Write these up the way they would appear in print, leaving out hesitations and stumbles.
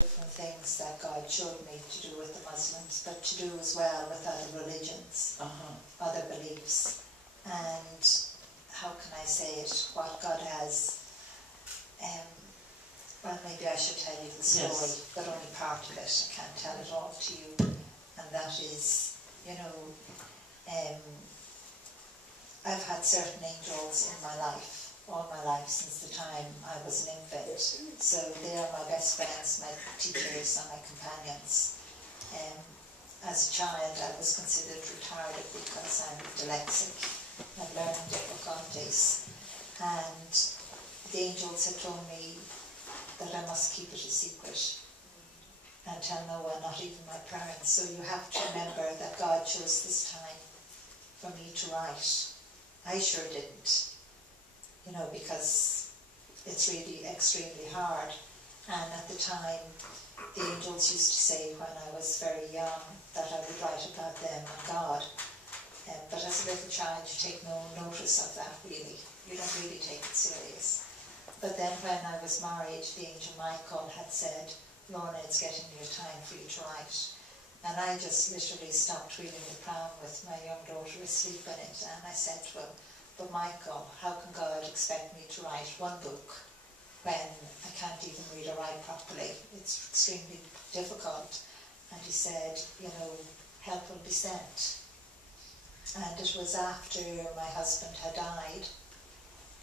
different things that God showed me to do with the Muslims, but to do as well with other religions, other beliefs. And how can I say it? What God has, well, maybe I should tell you the story, but only part of it. I can't tell it all to you. And that is, you know, I've had certain angels in my life, all my life since the time I was an infant. So they are my best friends, my teachers and my companions. As a child I was considered retarded because I'm dyslexic and learning difficulties. And the angels had told me that I must keep it a secret and tell no one, not even my parents. So you have to remember that God chose this time for me to write. I sure didn't, you know, because it's really extremely hard. And at the time, the angels used to say when I was very young that I would write about them and God. But as a little child, you take no notice of that, really. You don't really take it serious. But then when I was married, the angel Michael had said, Lorna, it's getting near time for you to write. And I just literally stopped wheeling the pram with my young daughter asleep in it. And I said to him, but Michael, how can God expect me to write one book when I can't even read or write properly? It's extremely difficult. And he said, you know, help will be sent. And it was after my husband had died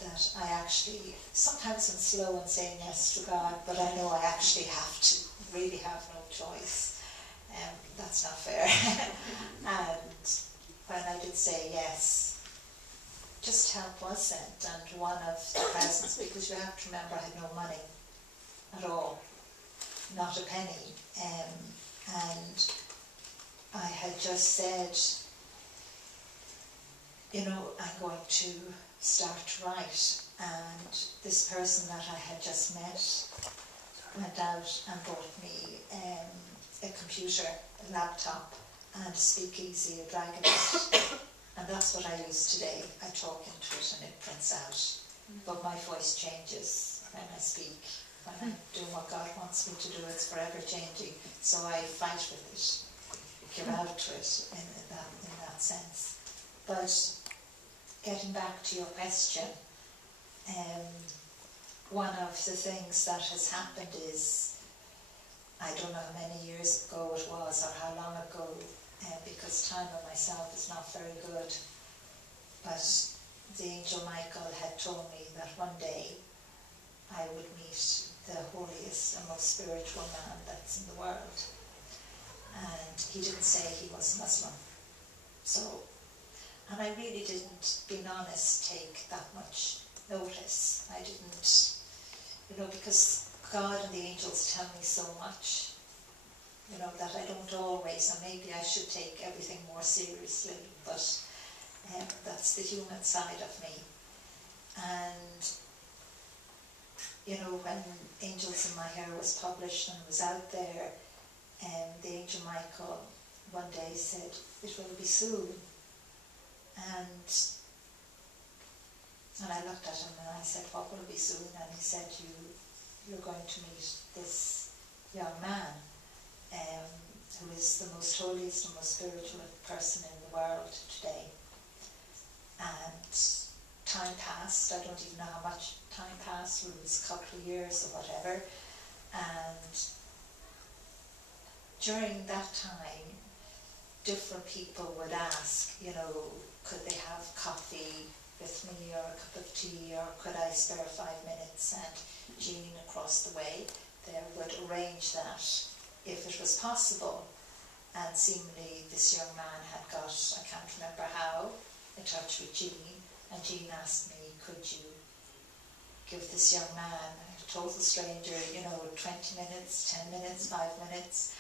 that I actually, sometimes I'm slow in saying yes to God, but I know I actually have to, really have no choice. That's not fair. And when I did say yes, just help was sent, and one of the presents, because you have to remember I had no money at all, not a penny, and I had just said, you know, I'm going to start to write, and this person that I had just met went out and bought me a computer, a laptop, and a speakeasy, a Dragonite. And that's what I use today. I talk into it and it prints out. But my voice changes when I speak. When I do what God wants me to do, it's forever changing. So I fight with it, give out to it in that sense. But getting back to your question, one of the things that has happened is, I don't know how many years ago it was or how long ago, because time on myself is not very good, but the angel Michael had told me that one day I would meet the holiest and most spiritual man that's in the world. And he didn't say he was Muslim. So, and I really didn't, being honest, take that much notice. I didn't, you know, because God and the angels tell me so much, you know, that I don't always, and maybe I should take everything more seriously, but that's the human side of me. And, you know, when Angels in My Hair was published and was out there, the angel Michael one day said, it will be soon. And I looked at him and I said, what will be soon? And he said, you're going to meet this young man who is the most holiest and most spiritual person in the world today. And time passed. I don't even know how much time passed. It was a couple of years or whatever. And during that time, different people would ask, you know, could they have coffee with me or a cup of tea, or could I spare 5 minutes? And Jean across the way there would arrange that if it was possible. And seemingly this young man had got, I can't remember how, in touch with Jean, and Jean asked me, could you give this young man, a total stranger, you know, 20 minutes, 10 minutes, 5 minutes?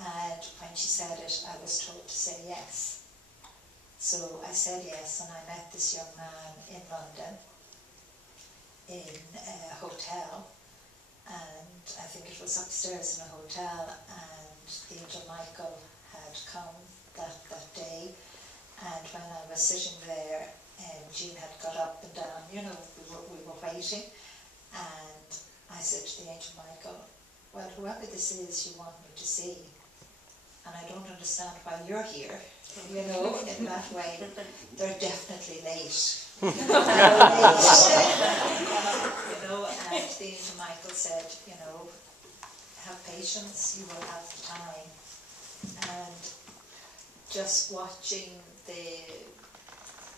And when she said it, I was told to say yes. So I said yes, and I met this young man in London, in a hotel, and I think it was upstairs in a hotel, and the angel Michael had come that day, and when I was sitting there, Jean had got up and down, you know, we were waiting, and I said to the angel Michael, well, whoever this is you want me to see, and I don't understand why you're here, you know, in that way. They're definitely late. You know, and the angel Michael said, you know, have patience, you will have the time. And just watching the,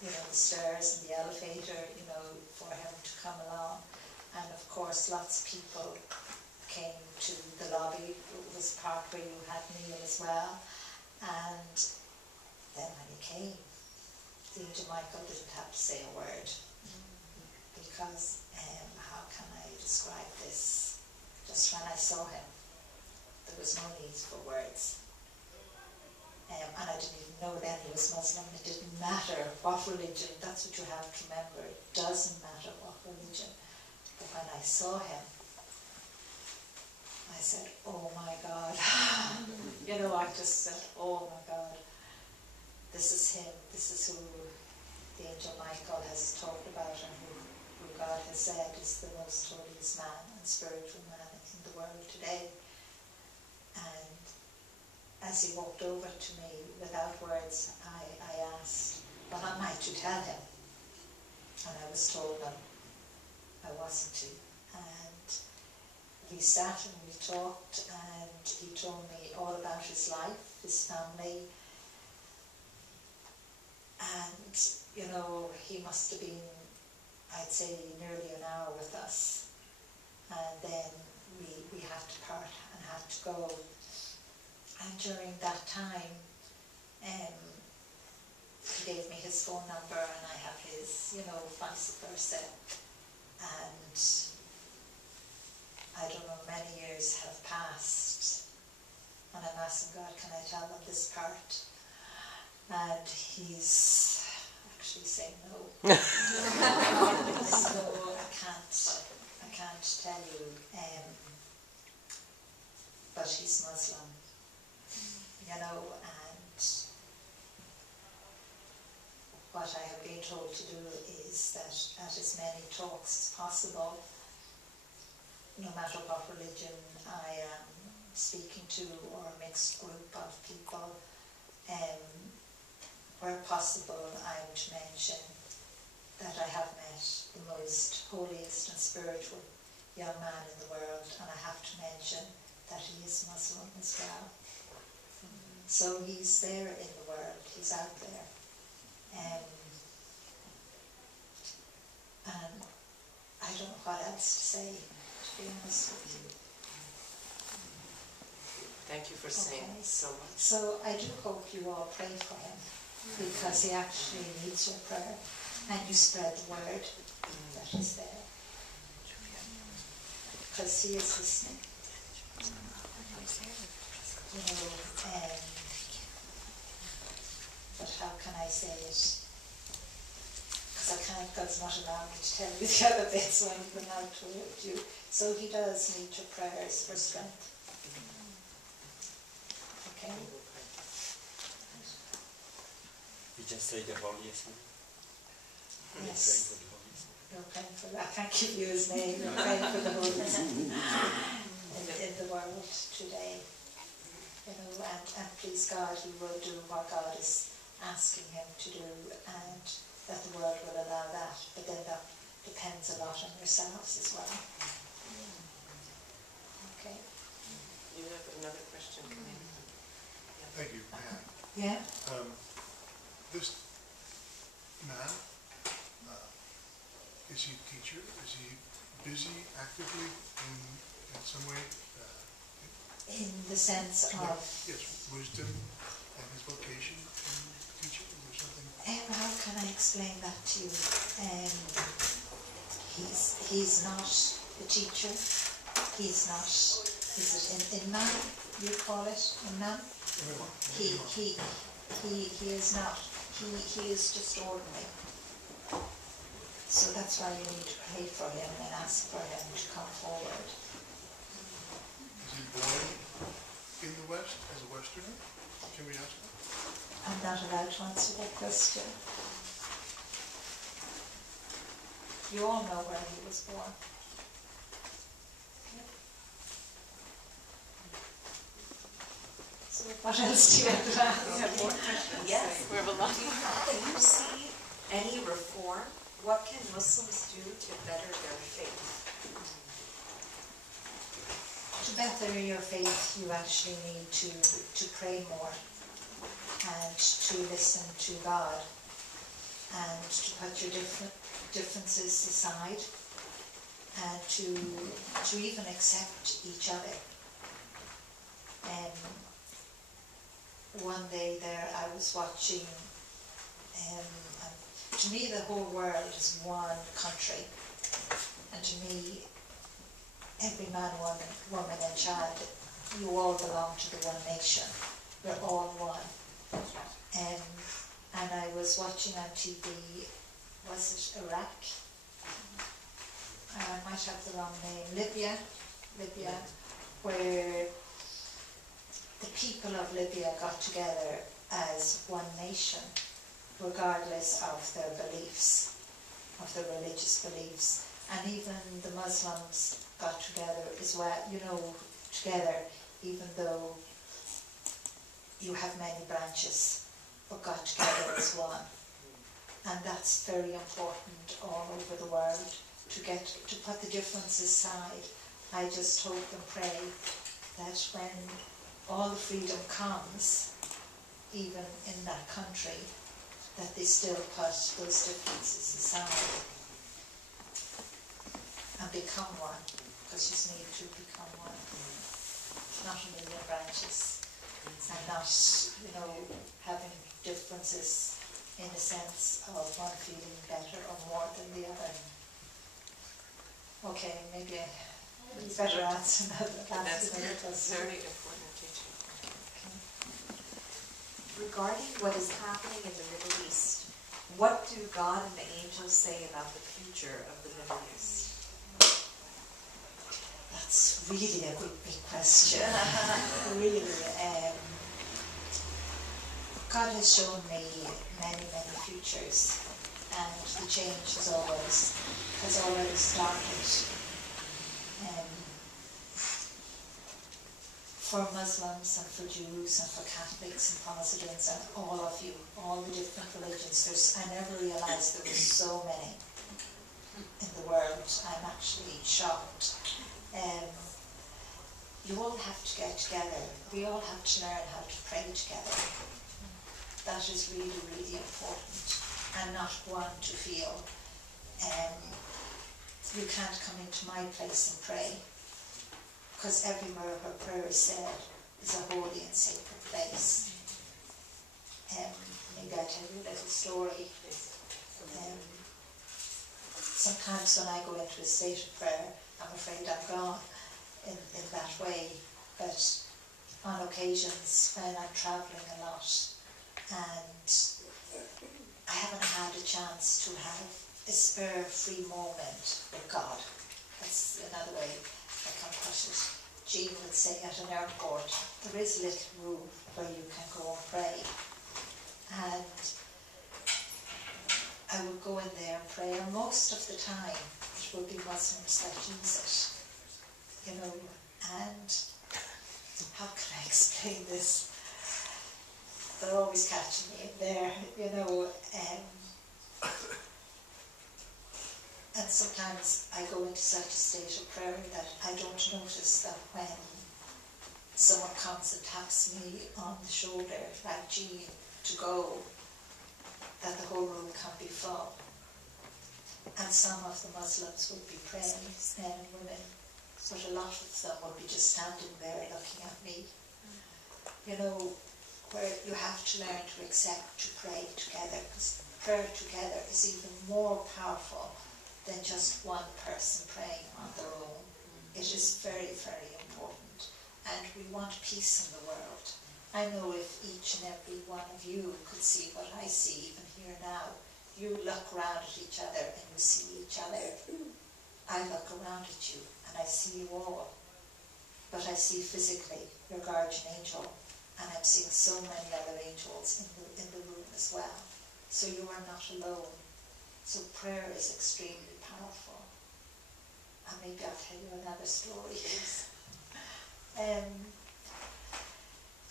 you know, the stairs and the elevator, you know, for him to come along. And of course, lots of people came to the lobby. It was part where you had Neil as well. And then when he came, the angel Michael didn't have to say a word. Because, how can I describe this? Just when I saw him, there was no need for words. And I didn't even know then he was Muslim. It didn't matter what religion. That's what you have to remember. It doesn't matter what religion. But when I saw him, I said, oh my God. You know, I just said, oh my God. This is him. This is who the angel Michael has talked about, and who God has said is the most holiest man and spiritual man in the world today. And as he walked over to me without words, I asked, what am I to tell him? And I was told that I wasn't to. And we sat and we talked, and he told me all about his life, his family. And, you know, he must have been, I'd say, nearly an hour with us. And then we had to part and had to go. And during that time, he gave me his phone number, and I have his, you know, vice versa. And I don't know, many years have passed, and I'm asking God, can I tell them this part? And he's actually saying no. So I can't tell you. But he's Muslim, you know, and what I have been told to do is that at as many talks as possible, no matter what religion I am speaking to, or a mixed group of people, where possible I'm to mention that I have met the most holiest and spiritual young man in the world, and I have to mention that he is Muslim as well. So he's there in the world, he's out there. And I don't know what else to say, to be honest with you. Thank you for saying so much. So I do hope you all pray for him, because he actually needs your prayer, and you spread the word that he's there, because he is listening. You know, but how can I say it? Because I can't, God's not allowing me to tell you the other bits when I'm going out to you. So he does need your prayers for strength. Okay? You just say the Holiest Man. Yes. You're praying for that. I can't give you his name. You're praying for the holiest in the world today. You know, and please God, he will do what God is asking him to do, and that the world will allow that. But then that depends a lot on yourselves as well. Okay. You have another question coming. Yeah. Thank you. Yeah. This man, is he a teacher? Is he busy actively in some way? In the sense of... Yes, wisdom and his vocation in teaching, is there something? How can I explain that to you? He's not a teacher. He's not... Is it imam, you call it? Imam? He is not. He is just ordinary. So that's why you need to pray for him and ask for him to come forward. Is he born in the West as a Westerner? Can we ask that? I'm not allowed to answer that question. You all know where he was born. what else do you have to ask? We have more questions. Yes. We have a lot. Do you see any reform? What can Muslims do to better their faith? To better your faith, you actually need to pray more and to listen to God and to put your differences aside and to even accept each other. One day there I was watching, to me the whole world is one country, and to me every man, woman and child, you all belong to the one nation. We're all one. And I was watching on TV, was it Iraq? I might have the wrong name, Libya, where the people of Libya got together as one nation, regardless of their beliefs, of their religious beliefs. And even the Muslims got together as well, together, even though you have many branches, but got together as one. And that's very important all over the world, to put the differences aside. I just hope and pray that when all the freedom comes, even in that country, that they still put those differences aside and become one, because you need to become one. Not a million branches, and not, having differences in a sense of one feeling better or more than the other. Okay, maybe you better answer That's that. very important teaching. Regarding what is happening in the Middle East, what do God and the angels say about the future of the Middle East? That's really a big question. Really. God has shown me many futures, and the change has already started. For Muslims and for Jews and for Catholics and Protestants and all of you, all the different religions, I never realised there were so many in the world. I'm actually shocked. You all have to get together. We all have to learn how to pray together. That is really important, and not one to feel you can't come into my place and pray, because everywhere where prayer is said is a holy and sacred place. Maybe I'll tell you a little story. Sometimes when I go into a state of prayer, I'm afraid I'm gone in that way, but on occasions when I'm travelling a lot and I haven't had a chance to have a spare free moment with God. That's another way I can put it. Jean would say at an airport, there is a little room where you can go and pray. And I would go in there and pray, and most of the time it would be Muslims that use it. And how can I explain this? They're always catching me in there, and sometimes I go into such a state of prayer that I don't notice that when someone comes and taps me on the shoulder, like Jean, to go, that the whole room can be full. And some of the Muslims would be praying, men and women, but a lot of them would be just standing there looking at me. Where you have to learn to accept to pray together, because prayer together is even more powerful than just one person praying on their own. It is very important, and we want peace in the world. I know if each and every one of you could see what I see even here now, you look around at each other and you see each other. I look around at you and I see you all, but I see physically your guardian angel, and I'm seeing so many other angels in the room as well. So you are not alone. So prayer is extremely powerful. And maybe I'll tell you another story.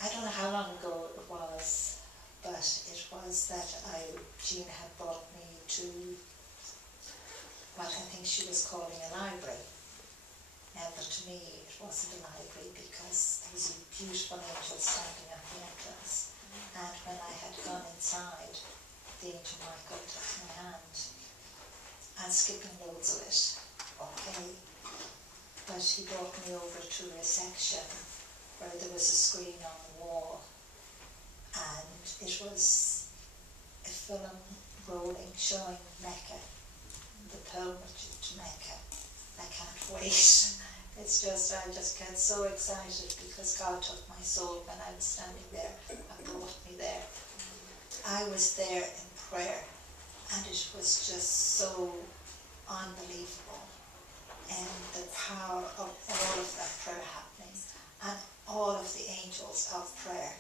I don't know how Jean had brought me to what I think she was calling a library. But to me it wasn't a library because there was a beautiful angel standing at the entrance. And when I had gone inside, the angel Michael took my hand. I'm skipping loads of it, okay? But he brought me over to a section where there was a screen on the wall, and it was a film rolling showing Mecca, the pilgrimage to Mecca. I can't wait. It's just, I just get so excited because God took my soul when I was standing there and brought me there. I was there in prayer, and it was just so unbelievable. And the power of all of that prayer happening, and all of the angels of prayer,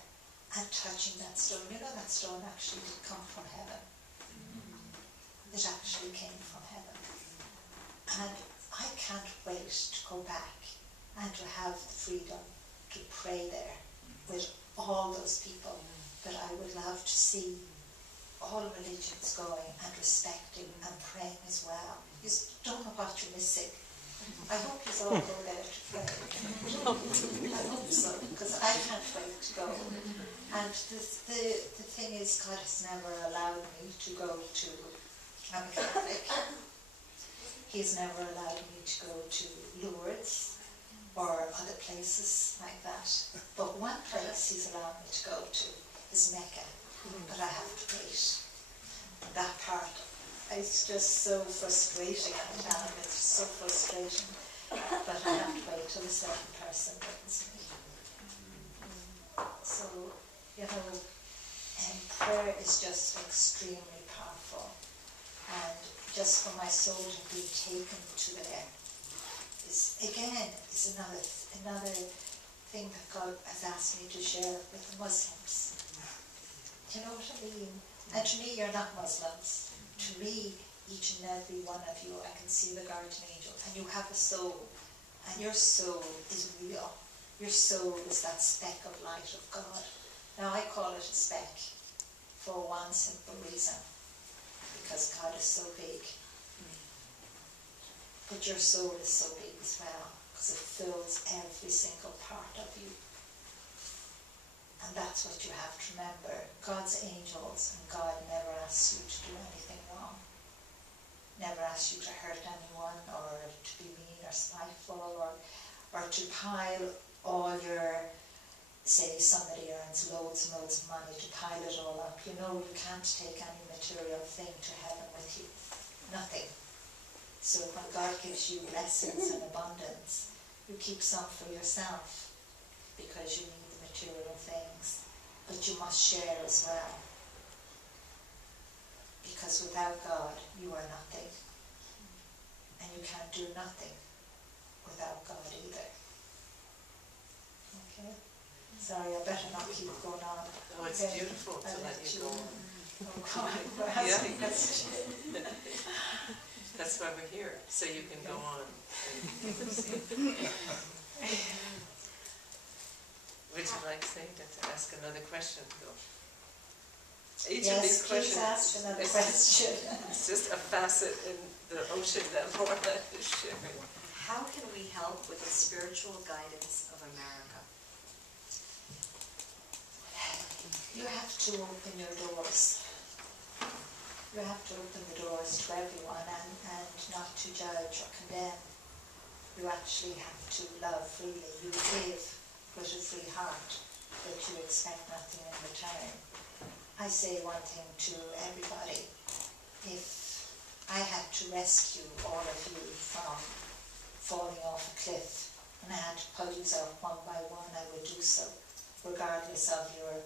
and touching that stone. You know, that stone actually did come from heaven. It actually came from heaven. And I can't wait to go back and to have the freedom to pray there with all those people that I would love to see all religions going and respecting and praying as well. You don't know what you're missing. I hope you all go there to pray. I hope so, because I can't wait to go. And the thing is, God has never allowed me to go to, I'm a Catholic. He's never allowed me to go to Lourdes or other places like that. But one place he's allowed me to go to is Mecca. But I have to wait. That part, it's just so frustrating. I'm telling you, it's so frustrating. But I have to wait till a certain person brings me. So, you know, and prayer is just extremely powerful. And just for my soul to be taken to there is, again, is another thing that God has asked me to share with the Muslims. Do you know what I mean? And to me, you're not Muslims. To me, each and every one of you, I can see the guardian angels, and you have a soul, and your soul is real. Your soul is that speck of light of God. Now, I call it a speck for one simple reason. Because God is so big. But your soul is so big as well, because it fills every single part of you. And that's what you have to remember. God's angels and God never asks you to do anything wrong. Never asks you to hurt anyone, or to be mean or spiteful, or to pile all your, say somebody earns loads and loads of money, to pile it all up. You know, you can't take any material thing to heaven with you. Nothing. So when God gives you blessings and abundance, you keep some for yourself because you need the material things. But you must share as well. Because without God, you are nothing. And you can't do nothing without God either. Okay? Sorry, I better not keep going on. Oh, it's beautiful to let you go on. Oh God, we're asking questions. That's why we're here, so you can go on. Would you like to ask another question, Bill? Each of these questions, ask another question. It's just a facet in the ocean that Lorna is sharing. How can we help with the spiritual guidance of America? You have to open your doors. You have to open the doors to everyone and not to judge or condemn. You actually have to love freely. You give with a free heart, but you expect nothing in return. I say one thing to everybody. If I had to rescue all of you from falling off a cliff, and I had to pull you up one by one, I would do so, regardless of your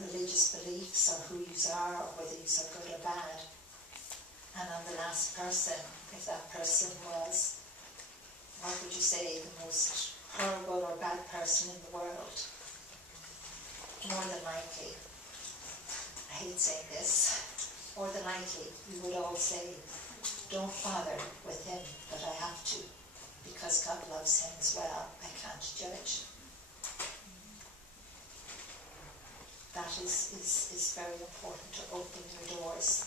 religious beliefs or who you are, or whether you are good or bad. And on the last person, if that person was, what would you say, the most horrible or bad person in the world, more than likely, I hate saying this, more than likely you would all say, don't bother with him, but I have to, because God loves him as well. I can't judge. That is very important, to open your doors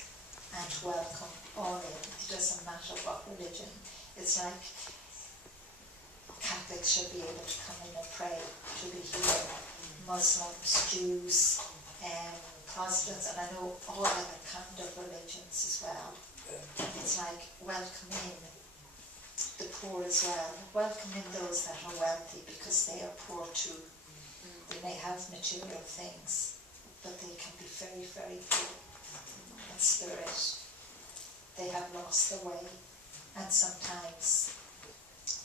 and to welcome all in. It doesn't matter what religion. It's like Catholics should be able to come in and pray, to be here. Muslims, Jews, Protestants, and I know all other kind of religions as well. It's like welcome in the poor as well. Welcome in those that are wealthy, because they are poor too. They may have material things, but they can be very, very poor in spirit. They have lost their way, and sometimes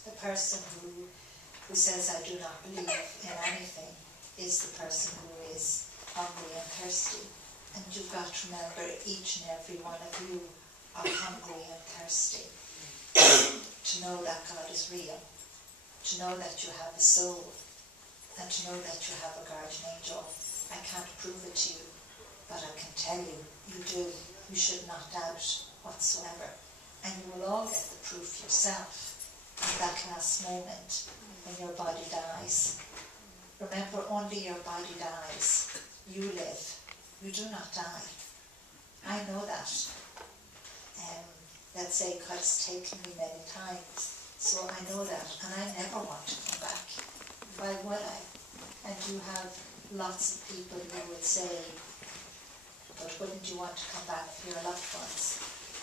the person who says, I do not believe in anything, is the person who is hungry and thirsty. And you've got to remember, each and every one of you are hungry and thirsty to know that God is real, to know that you have a soul, and to know that you have a guardian angel. I can't prove it to you, but I can tell you, you do. You should not doubt whatsoever. And you will all get the proof yourself at that last moment when your body dies. Remember, only your body dies. You live. You do not die. I know that. Let's say God's taken me many times, so I know that, and I never want to come back. Why would I? And you have lots of people who would say, but wouldn't you want to come back for your loved ones?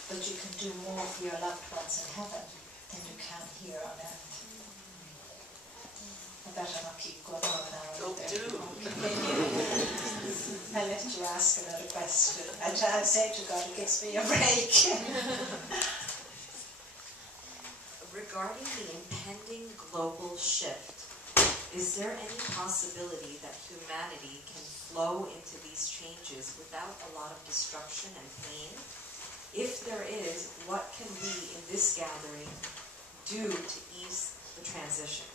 But you can do more for your loved ones in heaven than you can here on earth. I better not keep going on now. Don't do. I'll let you ask another question. I'll say to God, it gives me a break. Regarding the impending global shift, is there any possibility that humanity can flow into these changes without a lot of destruction and pain? If there is, what can we in this gathering do to ease the transition?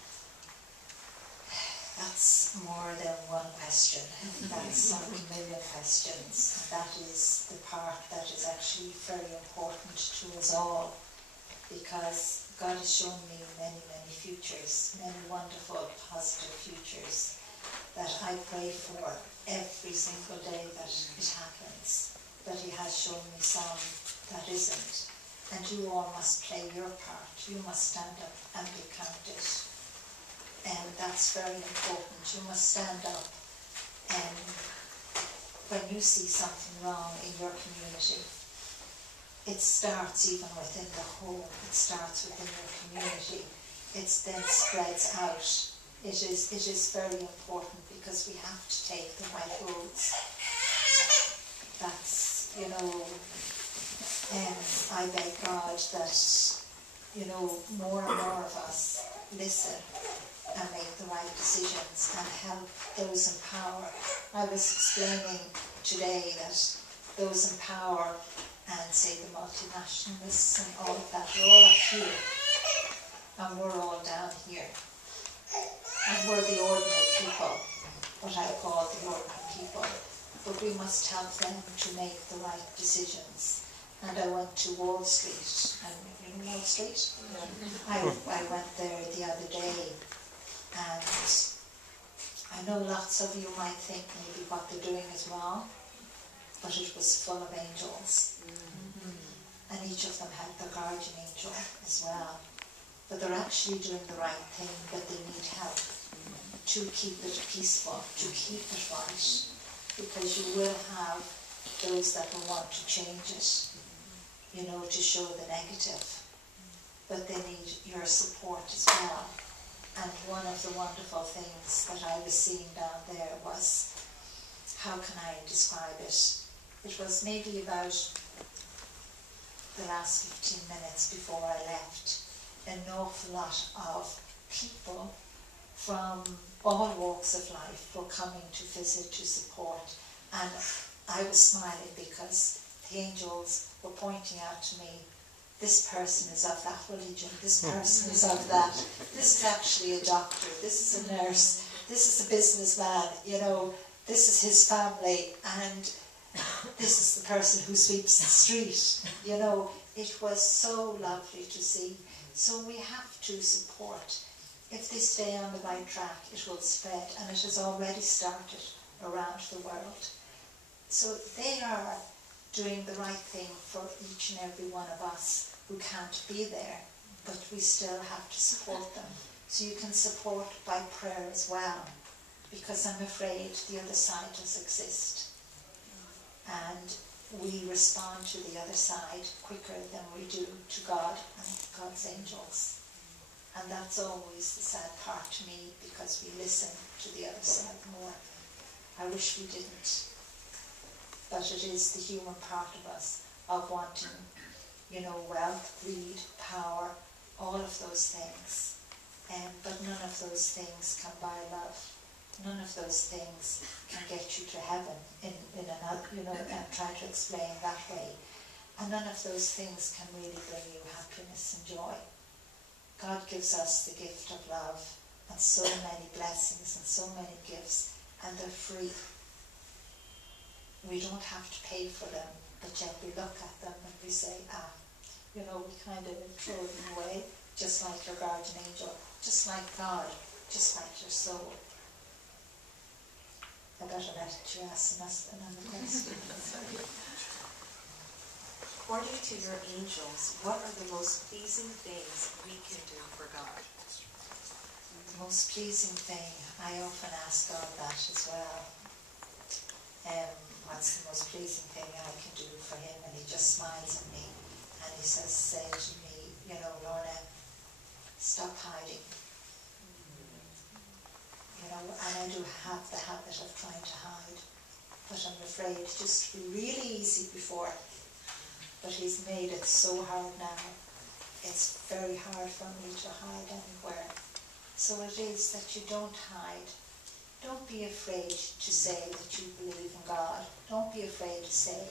That's more than one question. That's like a million questions. And that is the part that is actually very important to us all, because God has shown me many, many futures, many wonderful, positive futures that I pray for every single day that it happens. But He has shown me some that isn't. And you all must play your part. You must stand up and be counted. And that's very important. You must stand up, and when you see something wrong in your community, it starts even within the home. It starts within your community. It then spreads out. It is very important, because we have to take the right roads. That's, I beg God that, more and more of us listen and make the right decisions and help those in power. I was explaining today that those in power, and say the multinationalists and all of that, are all up here and we're all down here. And we're the ordinary people, what I call the ordinary people. But we must help them to make the right decisions. And I went to Wall Street, and you know Wall Street? Yeah. I went there the other day, and I know lots of you might think maybe what they're doing is wrong, but it was full of angels. And each of them had their guardian angel as well. But they're actually doing the right thing, but they need help to keep it peaceful, to keep it right. Because you will have those that will want to change it, to show the negative. But they need your support as well. And one of the wonderful things that I was seeing down there was, how can I describe it? It was maybe about the last 15 minutes before I left. An awful lot of people from all walks of life were coming to visit, to support. And I was smiling because the angels were pointing out to me, this person is of that religion, this person is of that, this is actually a doctor, this is a nurse, this is a businessman, this is his family, and this is the person who sweeps the street. It was so lovely to see. So we have to support. If they stay on the right track, it will spread, and it has already started around the world. So they are doing the right thing for each and every one of us who can't be there, but we still have to support them. So you can support by prayer as well, because I'm afraid the other side does exist. And we respond to the other side quicker than we do to God and God's angels. And that's always the sad part to me, because we listen to the other side more. I wish we didn't. But it is the human part of us, of wanting, wealth, greed, power, all of those things. But none of those things can buy love. None of those things can get you to heaven in another, and try to explain that way. And none of those things can really bring you happiness and joy. God gives us the gift of love and so many blessings and so many gifts, and they're free. We don't have to pay for them, but yet we look at them and we say, we kind of throw them away, just like your guardian angel, just like God, just like your soul. I better let you ask another question. According to your angels, what are the most pleasing things we can do for God? The most pleasing thing, I often ask God that as well. What's the most pleasing thing I can do for him? And he just smiles at me and he says, say to me, Lorna, stop hiding. And I do have the habit of trying to hide, but I'm afraid it used to be really easy before, but he's made it so hard now. It's very hard for me to hide anywhere. So it is that you don't hide. Don't be afraid to say that you believe in God. Don't be afraid to say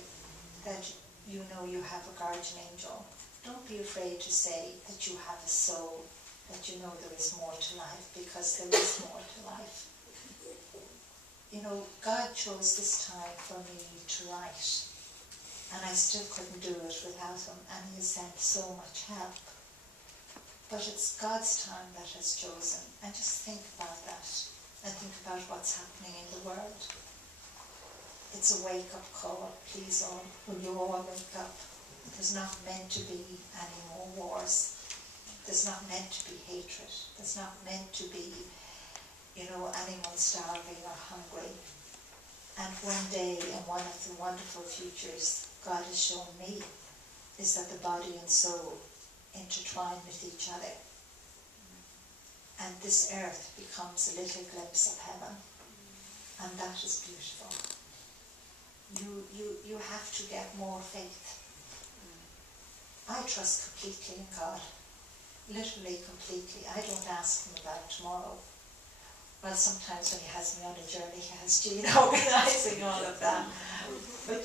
that you have a guardian angel. Don't be afraid to say that you have a soul, that there is more to life, because there is more to life. God chose this time for me to write, and I still couldn't do it without him, and he has sent so much help. But it's God's time that has chosen, and just think about that, and think about what's happening in the world. It's a wake-up call. Please all, will you all wake up? There's not meant to be any more wars. There's not meant to be hatred. There's not meant to be, anyone starving or hungry. And one day, in one of the wonderful futures God has shown me, is that the body and soul intertwine with each other. And this earth becomes a little glimpse of heaven. And that is beautiful. You have to get more faith. I trust completely in God. Literally completely. I don't ask him about tomorrow. Well, sometimes when he has me on a journey, he has Jean organising all of that. But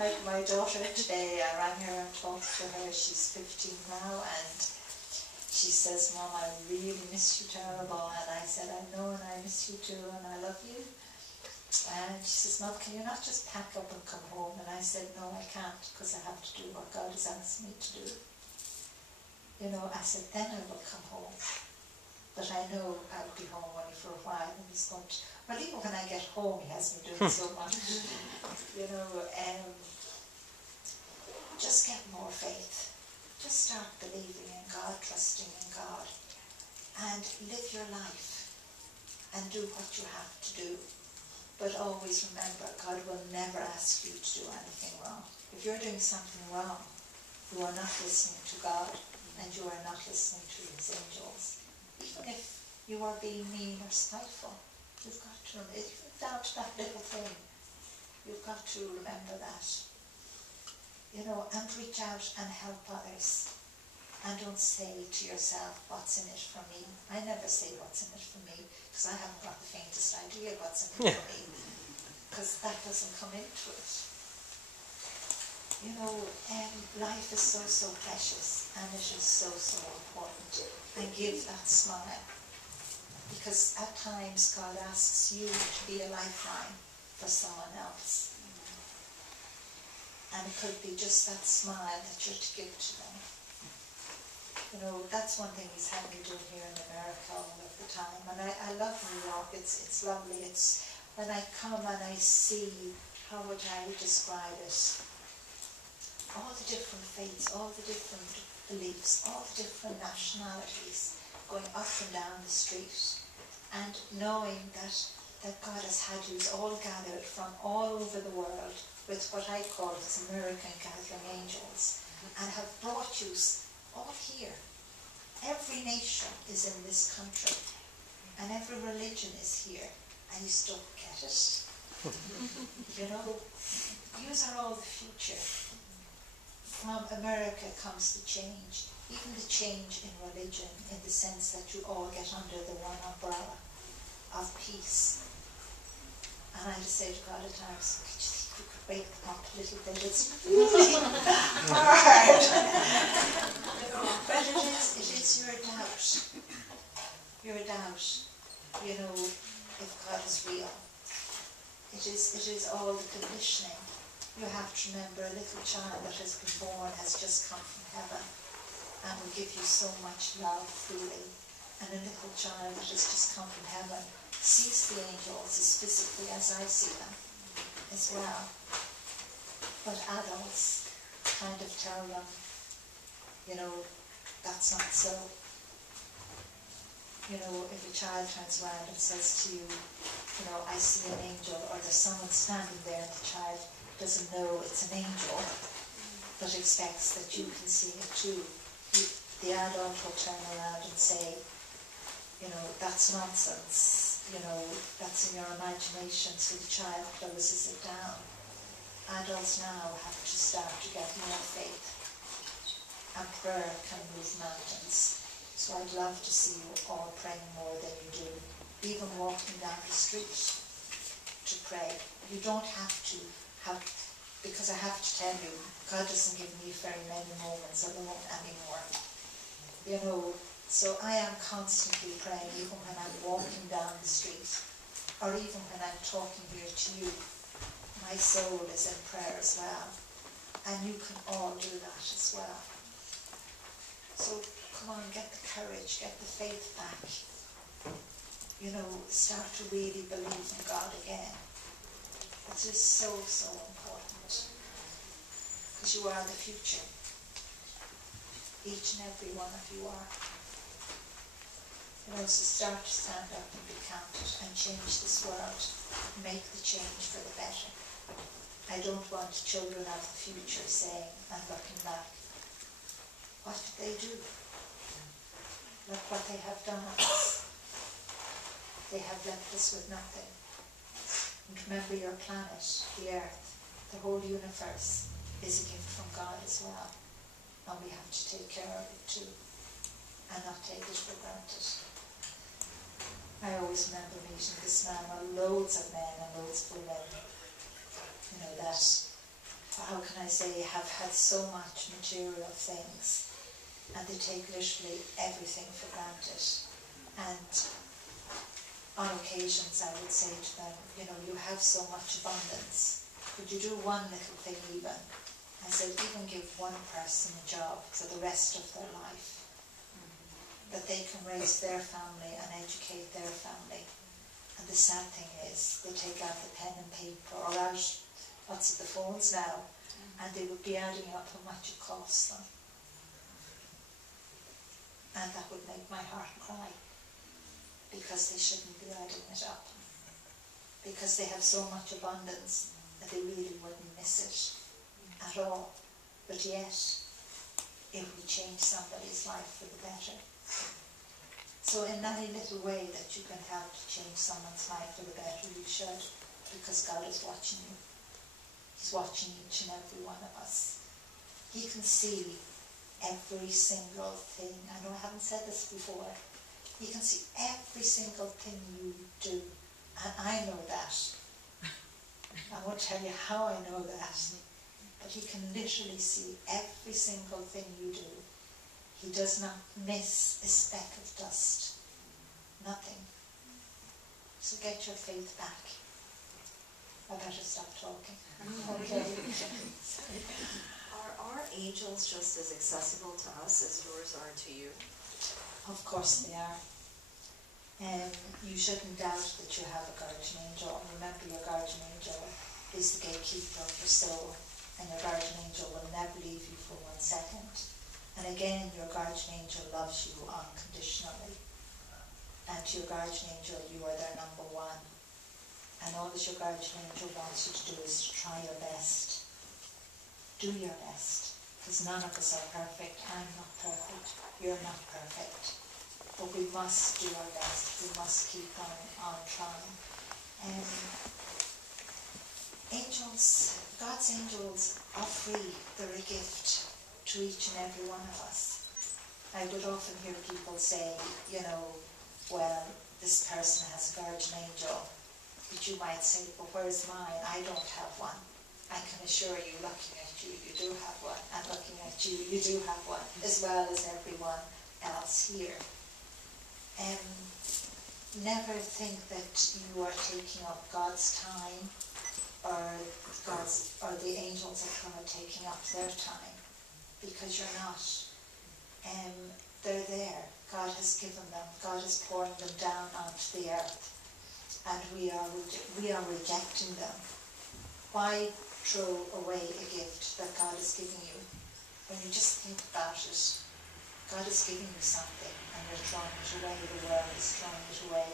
like my daughter today, I rang her and talked to her. She's 15 now, and she says, Mom, I really miss you terrible. And I said, I know, and I miss you too, and I love you. And she says, Mom, can you not just pack up and come home? And I said, no, I can't, because I have to do what God has asked me to do. I said, then I will come home. But I know I'll be home only for a while, and he's going to, well, even when I get home, he has me doing so much. Just get more faith. Just start believing in God, trusting in God, and live your life, and do what you have to do. But always remember, God will never ask you to do anything wrong. If you're doing something wrong, you are not listening to God, and you are not listening to his angels. Even if you are being mean or spiteful, you've got to remember, down to that little thing, you've got to remember that. And reach out and help others. And don't say to yourself, what's in it for me? I never say what's in it for me, because I haven't got the faintest idea what's in it for me, because that doesn't come into it. Life is so, so precious, and it is so, so important. And give that smile, because at times God asks you to be a lifeline for someone else. And it could be just that smile that you're to give to them. That's one thing he's had me doing here in America all of the time. And I love New York. It's lovely. It's when I come and I see, how would I describe it, all the different faiths, all the different beliefs, all the different nationalities going up and down the street, and knowing that God has had you all gathered from all over the world with what I call his American gathering angels, and have brought you all here. Every nation is in this country, and every religion is here, and you still get it. You know, yous are all the future. From America comes the change, even the change in religion, in the sense that you all get under the one umbrella of peace. And I just say to God at times, could you think we could wake them up a little bit? It's really hard. But it is your doubt. Your doubt, you know, if God is real. It is all the conditioning. You have to remember a little child that has been born has just come from heaven and will give you so much love freely. And a little child that has just come from heaven sees the angels as physically as I see them as well. But adults kind of tell them, you know, that's not so. You know, if a child turns around and says to you, you know, I see an angel, or there's someone standing there and the child doesn't know it's an angel, but expects that you can see it too, the adult will turn around and say, you know, that's nonsense, you know, that's in your imagination, so the child closes it down. Adults now have to start to get more faith, and prayer can move mountains. So I'd love to see you all praying more than you do, even walking down the street to pray. You don't have to have, because I have to tell you, God doesn't give me very many moments alone anymore. You know, so I am constantly praying, even when I'm walking down the street, or even when I'm talking here to you. My soul is in prayer as well, and you can all do that as well. So come on, get the courage, get the faith back. You know, start to really believe in God again. It is so, so important. Because you are the future. Each and every one of you are. You know, so start to stand up and be counted and change this world. Make the change for the better. I don't want children of the future saying, and looking back, what did they do? Look what they have done on us. They have left us with nothing. And remember, your planet, the earth, the whole universe is a gift from God as well. And we have to take care of it too, and not take it for granted. I always remember meeting this man, or loads of men and loads of women, you know, that, how can I say, have had so much material things, and they take literally everything for granted. And on occasions I would say to them, you know, you have so much abundance. Could you do one little thing even? I said, even give one person a job for the rest of their life, that they can raise their family and educate their family. And the sad thing is, they take out the pen and paper, or out, what's it, the phones now, and they would be adding up how much it costs them. And that would make my heart cry, because they shouldn't be adding it up. Because they have so much abundance that they really wouldn't miss it at all. But yet, it would change somebody's life for the better. So in any little way that you can help to change someone's life for the better, you should, because God is watching you. He's watching each and every one of us. He can see every single thing. I know I haven't said this before. He can see every single thing you do. And I know that. I won't tell you how I know that. But he can literally see every single thing you do. He does not miss a speck of dust. Nothing. So get your faith back. I better stop talking. Okay. Are our angels just as accessible to us as yours are to you? Of course they are. You shouldn't doubt that you have a guardian angel. Remember, your guardian angel is the gatekeeper of your soul, and your guardian angel will never leave you for 1 second. And again, your guardian angel loves you unconditionally. And to your guardian angel, you are their number one. And all that your guardian angel wants you to do is to try your best. Do your best. Because none of us are perfect. I'm not perfect. You're not perfect. But we must do our best. We must keep on trying. Angels, God's angels are free. They're a gift to each and every one of us. I would often hear people say, well, this person has a guardian angel. But you might say, well, where's mine? I don't have one. I can assure you, looking at you, you do have one. And looking at you, you do have one, as well as everyone else here. Never think that you are taking up God's time, or the angels are kind of taking up their time, because you're not. They're there. God has given them. God is pouring them down onto the earth, and we are rejecting them. Why throw away a gift that God is giving you? When you just think about it, God is giving you something, and you're throwing it away. The world is throwing it away.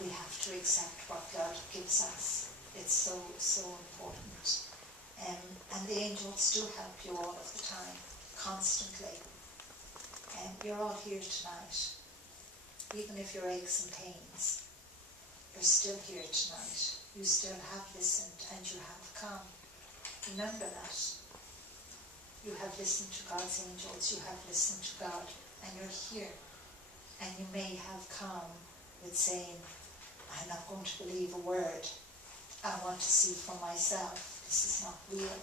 We have to accept what God gives us. It's so, so important. And the angels do help you all of the time, constantly. You're all here tonight. Even if you're aches and pains, you're still here tonight. You still have listened and you have come. Remember that. You have listened to God's angels, you have listened to God, and you're here. And you may have come with saying, I'm not going to believe a word. I want to see for myself. This is not real.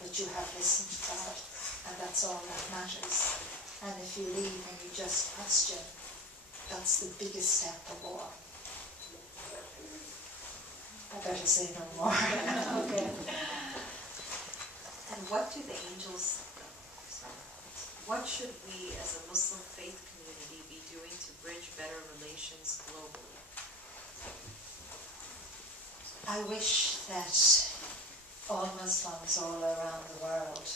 But you have listened to God, and that's all that matters. And if you leave and you just question, that's the biggest step of all. I better say no more. Okay. And what do the angels, what should we as a Muslim faith community be doing to bridge better relations globally? I wish that all Muslims all around the world,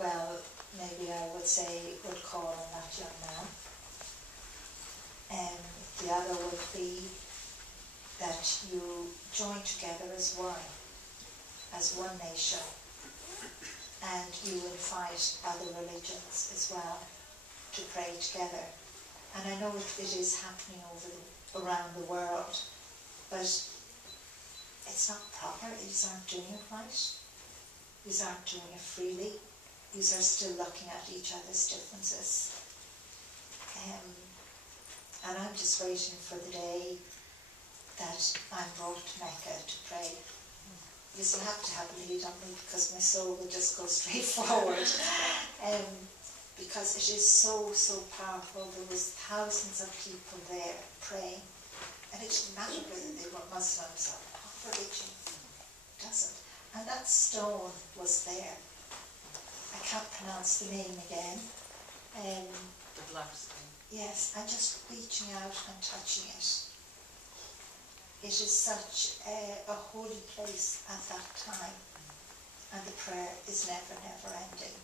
well, maybe I would say, would call on that young man. And the other would be that you join together as one nation, and you invite other religions as well to pray together. And I know it is happening around the world, but it's not proper. These aren't doing it right. These aren't doing it freely. These are still looking at each other's differences. And I'm just waiting for the day that I'm brought to Mecca to pray. You still have to have a lead on me, because my soul will just go straight forward. Because it is so, so powerful. There was thousands of people there praying. And it didn't matter whether they were Muslims or what religion. It doesn't. And that stone was there. I can't pronounce the name again. The black stone. Yes, and just reaching out and touching it. It is such a holy place at that time, and the prayer is never, never ending.